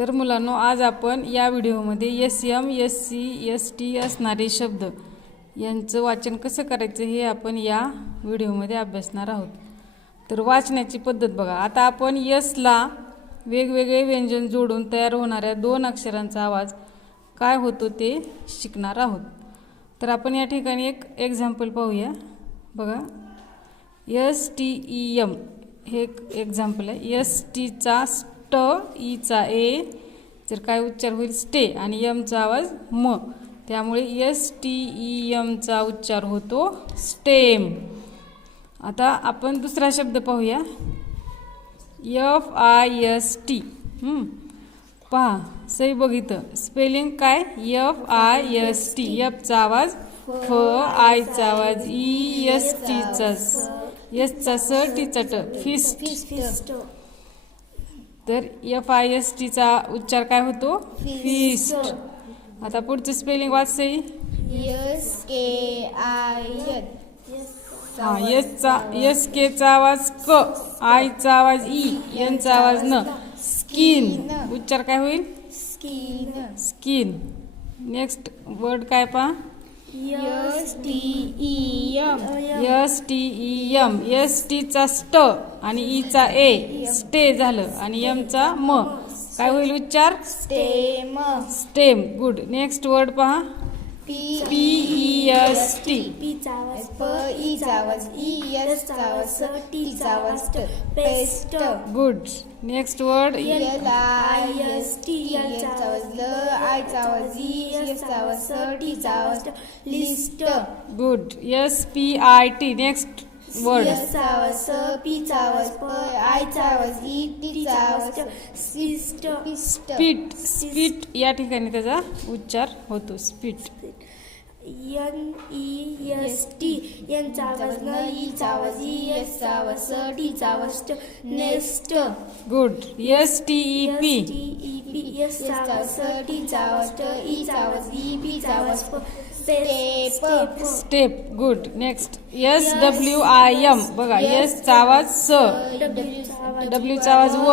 तर मुलांनो, आज आपण या व्हिडिओमध्ये एस-एम, एस-सी, एस-टी असणारे शब्द यांचं वाचन कसं करायचं हे आपण या व्हिडिओमध्ये अभ्यासणार आहोत. तर वाचण्याची पद्धत बघा. आता आपण यसला वेगवेगळे व्यंजन जोडून तयार होणाऱ्या दोन अक्षरांचा आवाज काय होतो ते शिकणार आहोत. तर आपण या ठिकाणी एक एक्झाम्पल पाहूया. बघा, एस-टी-ई-एम हे एक एक्झाम्पल आहे. एस-टीचा स्ट, ईचा ए, जर काय उच्चार होईल स्टे, आणि एमचा आवाज म, त्यामुळे एस-टी-ई-एमचा उच्चार होतो स्टेम. आता आपण दुसरा शब्द पाहूया, एफ-आय-एस-टी. पहा, सही बघितलं. स्पेलिंग काय? एफ-आय-एस-टी. एफचा आवाज फ, आयचा आवाज ई, एस-टीचा एसचा स, टीचा ट, फिस्ट. तर एफ-आय-एस-टीचा उच्चार काय होतो? फिस्ट. आता पुढचं स्पेलिंग वाच सई. एस केचा आवाज क, आयचा आवाज ई, एनचा आवाज न, स्किन. उच्चार काय होईल? स्किन. नेक्स्ट वर्ड काय पहा? एस-टी-ई-एम. एस-टीचा स्ट आणि ईचा ए, स्टे झालं, आणि एमचा म, काय होईल उच्चार? स्टेम. गुड. नेक्स्ट वर्ड पहा, P E S T. Good. Next word good. S P I T. Next word spit. Spit या ठिकाणी त्याचा उच्चार होतो स्पीट. एन-ई-एस-टी. यांचा आवाज न, ईचा आवाज ई, एसचा आवाज स, टीचा आवाज नेस्ट. गुड. एस-टी-ई-पी. एसचा आवाज स, टीचा आवाज ट, ईचा आवाज ई, पीचा आवाज प, स्टेप. गुड. Next S-W-I-M. बघा, एसचा आवाज स, डब्ल्यूचा आवाज व,